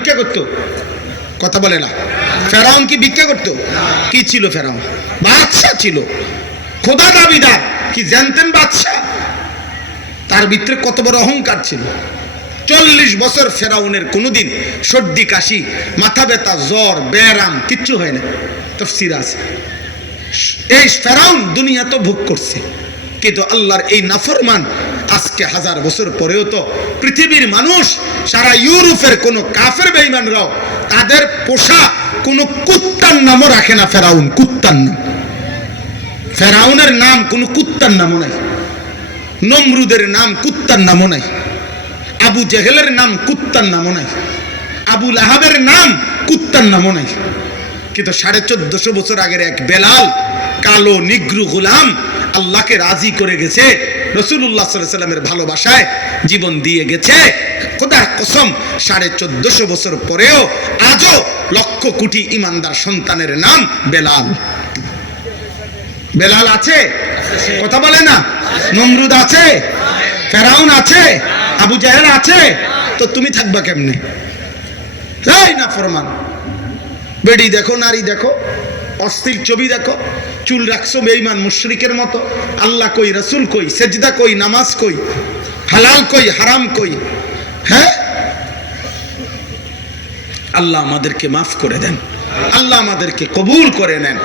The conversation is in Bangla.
ভিক্ষা করতো? কথা বলে না। ফেরাউন কি ভিক্ষা করতো? কি ছিল ফেরাউন? বাদশা ছিল, খোদা দাবিদার। কি জানতেন বাদশা? তার ভিতরে কত বড় অহংকার ছিল। 40 বছর ফেরাউনের কোনোদিন সর্দি কাশি, মাথা ব্যথা, জ্বর, ব্যারাম কিচ্ছু হয় না। তাফসীর আছে। এই ফেরাউন দুনিয়া তো ভোগ করছে, কিন্তু আল্লাহর এই নাফরমান আজকে 1000 বছর পরেও তো পৃথিবীর মানুষ, সারা ইউরোপের কোন কাফের বেঈমানরাও তাদের পোষা কোন কুত্তার নামও রাখে না। ফেরাউন কুত্তার নাম, ফেরাউনের নাম কোন কুত্তার নামও নাই। নমরুদের নাম কুত্তার নামও নাই। আবু জেহেলের নাম কুত্তার নামও নাই। আবু লাহাবের নাম কুত্তার নামও নাই। কিন্তু 1450 বছর আগের এক বেলাল, কালো নিগ্রু গোলাম, আল্লাহকে রাজি করে গেছে, রাসূলুল্লাহ সাল্লাল্লাহু আলাইহি ওয়াসাল্লামের ভালোবাসায় জীবন দিয়ে গেছে। খোদার কসম, 1450 বছর পরেও আজও লক্ষ কোটি ইমানদার সন্তানের নাম বেলাল। বেলাল আছে? কথা বলে না। নমরুদ আছে, ফেরাউন আছে, আবু জাহেল আছে, তো তুমি থাকবা কেমনে? এই না ফরমান, বেডি দেখো, নারী দেখো, অস্থির ছবি দেখো, চুল রাখছো বেঈমান মুশরিকের মতো। আল্লাহ কই, রাসূল কই, সেজদা কই, নামাজ কই, হালাল কই, হারাম কই? হ্যাঁ, আল্লাহ আমাদেরকে মাফ করে দেন, আল্লাহ আমাদেরকে কবুল করে নেন।